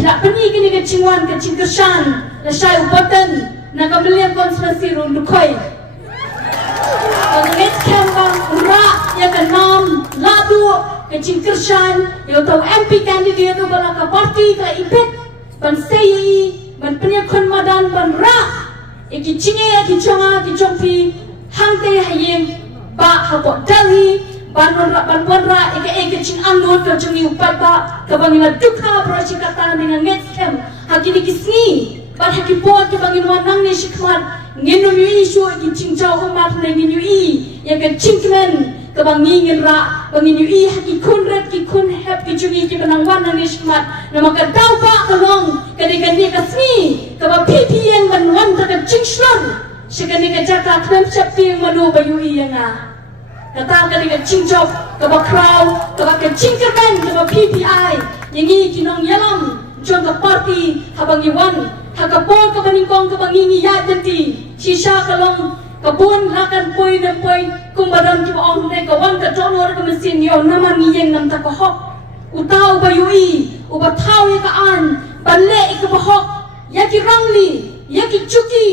Pilak peni kini ke cingwan ke cingkersan la syai upotan na ka mylliem konspirasi run dukoi. Ngit kem bang ra ya ka nam ladu ke cingkersan yo tau MP candidate tu bala ka parti ka ipet ban sei ban penia kon madan ban ra iki cinge ki chonga ki chongpi hangte hayeng ba hapo dalhi ban ra ike cing angot ke cungi upat ba ka bangina dukha pro cikata dengan ngit kem hakini kisni ban hakipot ke bangin wanang ni shikmat ngenu yu isu ki cing chau umat na ngenu i ya ke jingkren ke bangi ngira bangin yu i haki kun ret ki kun hep ki cungi ki banang wanang ni shikmat na maka dau ba kalong kadi kasni ke ba pipi yang ban wan ta ke cingslon shikani ke jaka klem chapi manu ba yu i nga kata kali ke cingcok ke ba crowd ke ba ke jingkren ke ba PPI yang ini kinong yalam jong ke parti habang iwan hakapon ke baningkong ke bangingi ya janti sisa kalong kabun lakan poin dan poin kumbadan ki ba on ne ka wan ka donor ke mesin yo naman ngiyeng nam ta ko hok utau ba yui uba tau ya ka an balle ke ba hok ya ki rangli ya ki chuki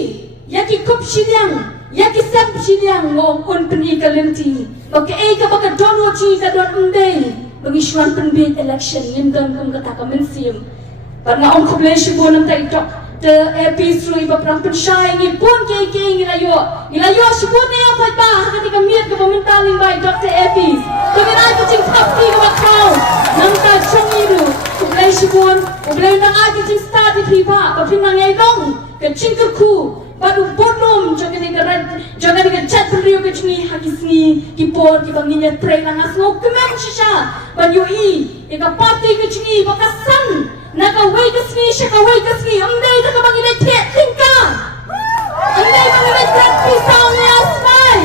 ya ki kup siliang ya ki sap siliang ngong on peni kalenti baka ka baka dono chi ka don unde bangiswan penbit election ngindon kum kata ka mensim parna on kublesi bonam tai tok te epi sui ba prang pensyai ni pun ke ngilayo sebut ne apa ba ketika miat ke pementaling bai Dr. Epi kami ai kucing thapti ka bakau nam ka chongiru kublesi bon kublei nang ai kucing start di pipa ba pinang ai dong ke cingkerku baru bonum jangan dengan chat beliau ke sini hakisni kipor ki banginya train langas ngok kemen sisa banyu i ika parti ke sini bakasan naka wai ke sini shaka wai ke sini andai ta banginya tek tingka andai banginya tek pisau ni asmai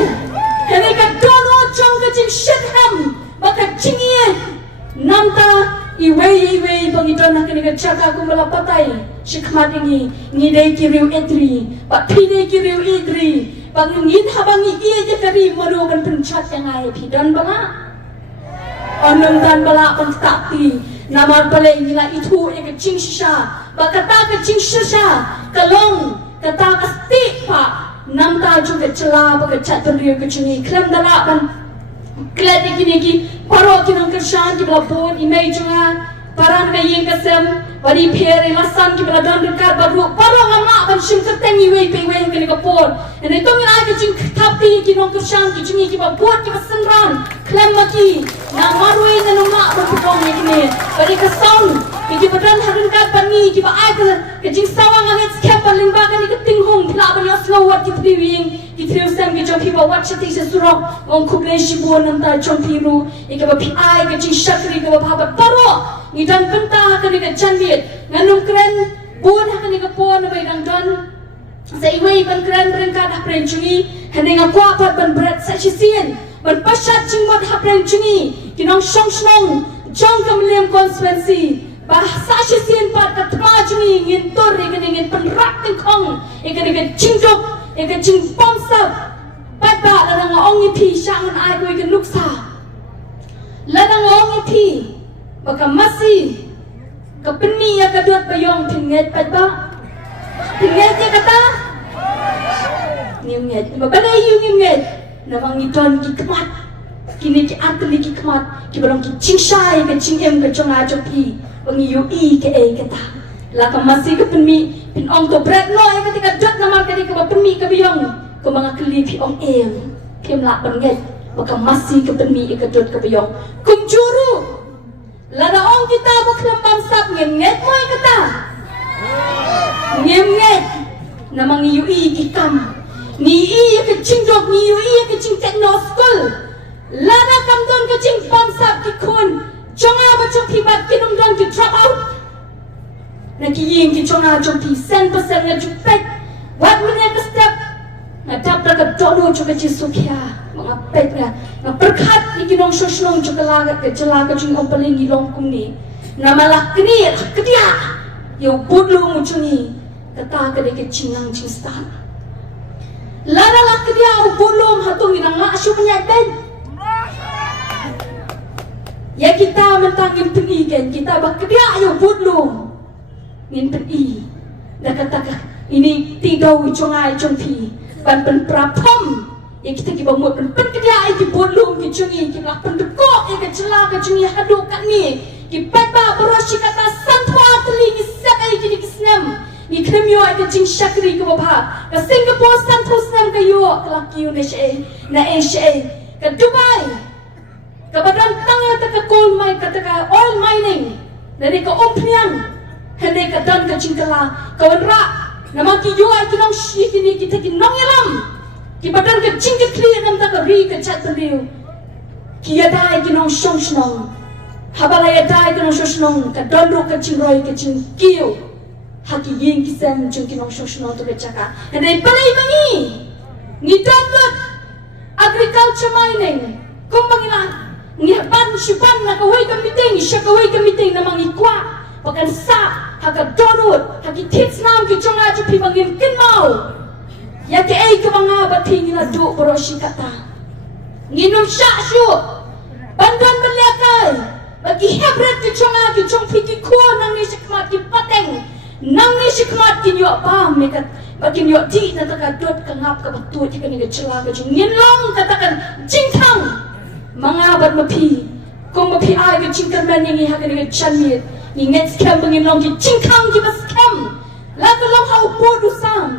kene ka dono chong ke sing shitham baka cingie namta iwei bangidon nak kena cakap aku melapatai shikmat ini ngidai kiriu edri pak pidai kiriu idri bang ngin habangi iya je kari merukan penchat yang ai pidan bala onam dan bala pentakti nama bala inilah itu yang kecing sisa bakata kecing sisa kalong kata kasti pak namta juga celah bakachat beriu kecing klem dala kan kled iki paro kinong kersan ki blabon imei junga paran ka yeng kasem bari phere lasan ki bladon dekat baru paro ngama ban sim ketengi wei pe wei kini kapor ene tong ina ka jing tapi kinong kersan ki jingi ki babot ki basenran klem maki na marwe na numa ba putong ni bari ka song ki badan hadun ka pani ki ba ai ka jing sawang angit skep paling ba ka ni ka tinghong pla ba yo slow wat ki priwing ki triu sem ki jong piba wat chati se surok ong kuble shibu nam ta jong piru ika ba pi ai ka jing shakri ka ba bhabat paro ni dan penta ka ni ka chanbit nganum kren bun ha ka ni ka pon ba dang dan sa iwei ban kren rengka da pren chungi hane nga kwa pat ban brat sa chisien ban pashat chingmot ha pren chungi kinong song jong ka mylliem constituency bahasa chisien pat ka tma chungi ngin tor ika ni ngin penrak tengkong ika ni ka chingdok ika ching pomsap patba la nga ong ipi shangan ai ko ika luksa la nga ong ipi baka masi kapeni ya kadot bayong pinget patba pinget ya kata nginget mabala yung nginget namang idon ki kemat kini ki atli ki kemat ki balong ki chingsai ka chingem ka chonga chopi bangi yu i ke e kata la ka masi kapeni pin ong to bread no ay ketika dot namar kadi ka pemi ka biyong ko mga klipi ong em pim la banget baka masi kapeni ka dot ka biyong kum juru la da ong kita baklam bamsap ngenget mo ay kata ngenget namang yu i ki kam ni i ka chingdok ni yu i ka ching techno school la da kam don ka ching bamsap ki kun chonga ba chok pi bat kinum don ki drop out nakiying ki chonga jompi 100% na jupet wat mene ka step na tapra ka dono chuka chisukya mga pet nga perkat ikinong soslong chuka lagat ka jalaga chung opaling ilong kumni na malakni kedia yo budlu mu chungi kata ka de ke chingang chistan lara lakdia u budlu hatung ina nga asyu punya ben ya kita mentangin penigen kita bakdia yo budlu ngin pen i dah kata ini tidau jongai jongpi ban pen prapom yang kita ki bamut pen kedia ki bolum ki jungi ki lak pen dekok yang kecela ke jungi hadu kat ni ki peta beroshi kata santwa teli ni sakai ki kisnam ni kremyo ke jing shakri ke bapa ke Singapore santu snam ke yo ke laki na Asia ke Dubai ke badan tangga ke coal mine ke oil mining dari ke Ompiang hendak ke dan ke jingkala ke wanra nama ki yo ai kinong shi kini kita kinong yalam ki badan ke jingke clear nam ta ke ri ke chat beliau ki ya dai kinong shong shnong habala ya dai kinong shong shnong ke dondo ke jingroi ke jing kiu haki yin kisam jing kinong shong shnong tu ke chaka hendak palai mangi ni download agriculture mining kumbangina ni ban shiban na kawai ka meeting shakawai ka meeting na mangi kwa pakan sa haka donut haki tits nam ki chonga chu pi bangin kin mau ya ke ai ka banga ba thi na du boroshi kata nginum sha shu bandan belakai bagi hebret ki chonga ki chong pi ki ko nang ni shikmat ki pateng nang ni shikmat ki yo pa me kat bagi yo di na ta ka dot ka ngap ka batu ti ka ni chela ka chung ngin long katakan jingthang mga bat mapi kung mapi ay ka jingkan man ni ha ka ni chanmit ni net scam bangin long ki jingkang ki bas scam la ka long ha upo du sam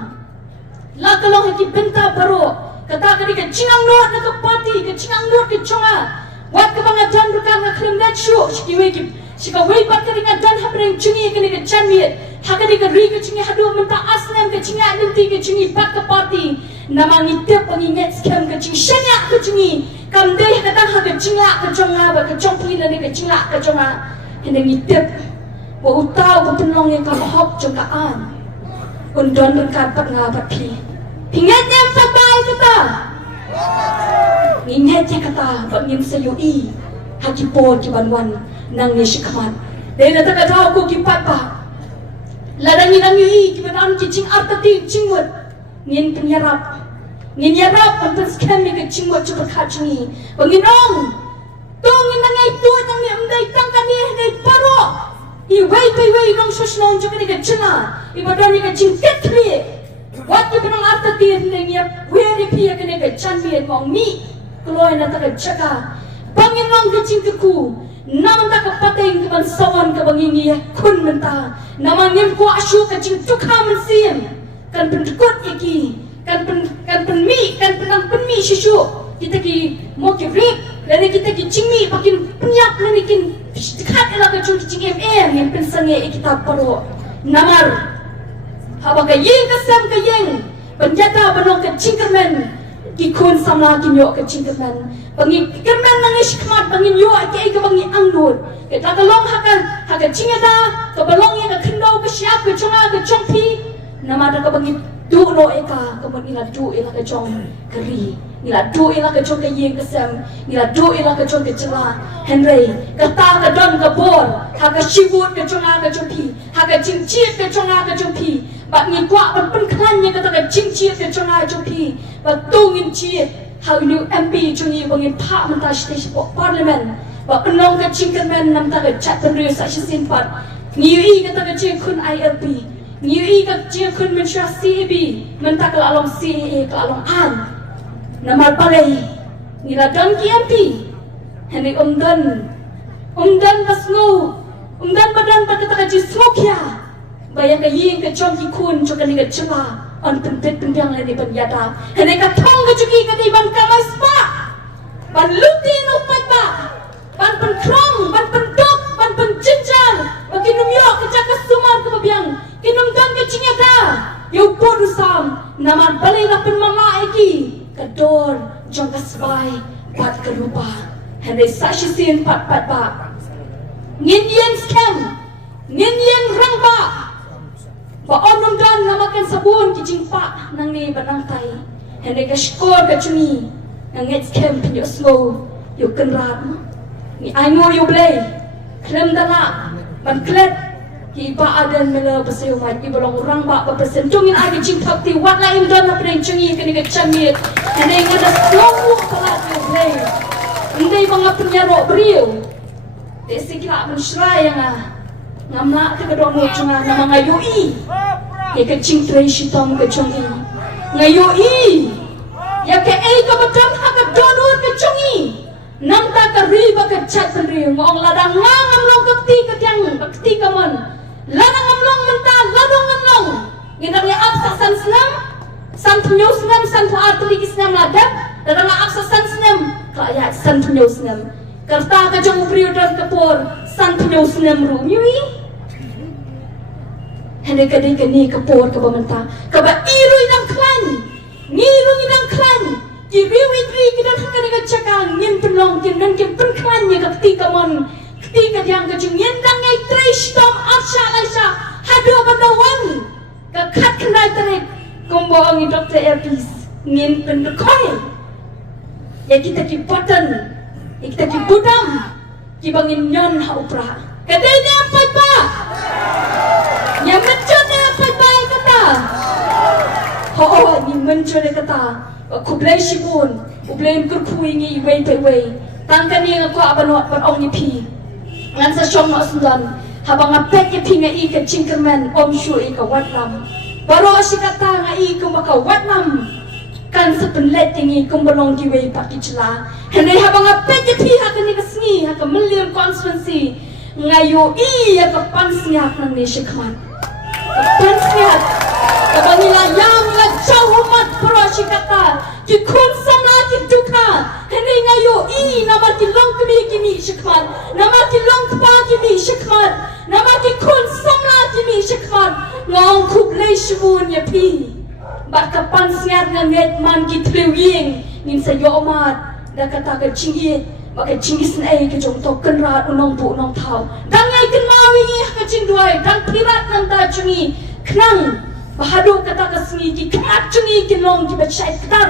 la ka long ki benta baro kata ka ni ka jingang not na ka party ka jingang not ki chonga wat ka banga dan ruka na krim net show shikiwe ki shika wei pat ka ni ka dan ha breng chungi ka ni ka chanmit ha ka ni ka ri ka chungi hadu menta aslam ka chinga ninti ka chungi pat ka party nama ngitep bangi net scam ka ching shanya ka chungi kam dei ka dan ha ka chinga ka chonga ba ka chongpi na ni ka chinga ka chonga hendak ngitip wa utau ko penong yang ka hop jongkaan undon dan pat ngapat pi pingat nyam pabai kata nginget ya kata bangin sayui haki po ki banwan nang ni shikmat dei na ta ka ko ki pat ba ladang nang yui ki banan ki ching artati chingwat ngin penyarap pentas kami ke chingwat cepat kacungi banginong tongin na ngay tuwa nang ni amday tangkan ni ngay paro i wei nong sosnon jo kani ka china i badani ka jingket kri wat ki benang arta ti ni ya weri pi ka ni ka chanbi mong mi kloy na ta ka chaka bangin nong ka jingku nam ta ka pateng ka ban sawan ka bangingi ya kun menta namang yem ko asyu ka jing tukha man sim kan pendukut iki kan penang penmi shishu kita ki mo ki rip lani kita ki cingmi pakin penyak lani kin dekat ela ka chung cing yang pensange kita paro namar haba ka yeng ka sam ka yeng penjata banong ka jingkerman ki kun samla ki yo ka jingkerman bangi kerman nang ishkmat bangi yo ai ka bangi angnut ka long haka jingada ka balong ya ka khndo ka syap ka chunga ka chongpi namada ka bangi du no eka ka ban ila du ila ka chong kari ila du ila ka chong ka yeng ka sam ila du ila ka chong ka chela henry ka ta ka don ka bor ha ka shibut ka chonga ka chongpi ha ka jingchiet ka chonga ka chongpi ba ngi kwa ban pen klan nya ka ta ka jingchiet ka chonga ka chongpi ba tungin chiet ha nu mp chongi bangin pha man ta stage parliament ba penong ka jingkan man nam ta ka chat pen ri sa sin pat ngi i ka ta ka chi kun ilp ngi i ka chi kun men sha cab men ta ka along caa ka along an namar palai ngira dan ki mp henry umdan basngu umdan badan ta ka ji smokya bayang ka ying ka chong ki kun cho ka ni ka chuma on pentet pendiang le ni ban yata henry ka thong ka chuki ka ni ban ka mai spa ban luti no pa ban pen krong ban pen tok ban pen jinjar bagi numyo ka jaka sumar ka babiang kinum dan ka chinyata yo podu sam namar balai la pen malaiki kador jong kasbai pat kerupa henry sashi sin pat ba ngin yen scam ngin yen rangba ba onum dan namakan sabun kijing pa nang ni banang tai henry ka skor ka chuni nang ngets scam pin yo slow yo kenrat ni aimo yo blay krem dala ban klet ki ba adan mela paseu mai ki bolong orang ba persen tungin ai jing thak ti wat la im don na preng chungi kani ka chamit ane ngada slow pala yo blay indai banga punya ro brio de sikla men shrai nga ngamla ke kedong cunga nama ngayui ya ke jingkren shitom ke jong ngayui ya ke ka badam ha ke donur ke jongi nam ta ke riba ke chat sendiri ngong ladang ngam long ke ti ke tiang ke ti ke mon ladang ngam long menta ladang ngam long ngidang ya aksa san senam san tunyo senam san tu atli kisnam ladap ladang aksa san senam kaya san tunyo senam kerta ke jong priodon ke por san tunyo senam ru nyui hene ke di ke ni ke por ke bamenta ke ba irui nang klan ngirung nang klan ki riwi tri ki dan hanga ga chaka ngin penlong kin nan kin pen klan ye ke ti ke mon ti ke yang ke jing yen dang ngai trish tom arsha laisha hadu badawan ke khat khnai tare kombo ngi dokter elpis ngin pen koi ya kita ki patan ya kita ki budam ki bangin nyon ha upra kadai ne apa pa ya mencon ne apa pa kata ho ni mencon kata kublai shibun ublain kurpui ngi wei pe wei tangkani ngako abanot pan ong ni pi ngan sa shom no sundan habang apek ke pinga I ke jingkren om shu I ka watlam baro asikata nga I ka maka watlam kan sa penlet tingi kumbalong di wei pakichla hene habang apek ke pi ha ka ni ka sngi ha ka mylliem constituency ngayo I ya ka pansniak nang ni shikman pansniak kabang nila yang la jawmat baro asikata ki kun samla ki duka hene ngayo I nama ki long kmi kimi shikman nama ki long pa kimi shikman nama ki kun samla kimi shikman ngong kublai shibun ya pi bak kapan siat nganget man ki triwing ngin sa yomat da kata ka chingi bak chingis ai ke jong to kenrat unong bu unong thau dangai ken mawi ni ka chingduai dang pirat nam ta chungi knang bahadu kata ka sngi ki khat chungi ki long ki bachai tar